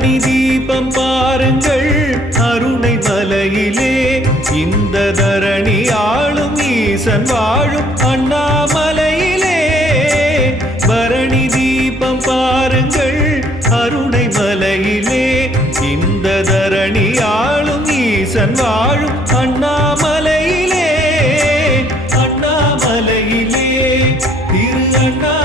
பரணி தீபம் பாருங்கள் அருணை மலையிலே இந்த தரணி ஆளும் ஈசன் வாழும் அண்ணாமலையிலே பரணி தீபம் பாருங்கள் அருணை மலையிலே இந்த தரணி ஆளும் ஈசன் வாழும் அண்ணாமலையிலே அண்ணாமலையிலே திரு அண்ணா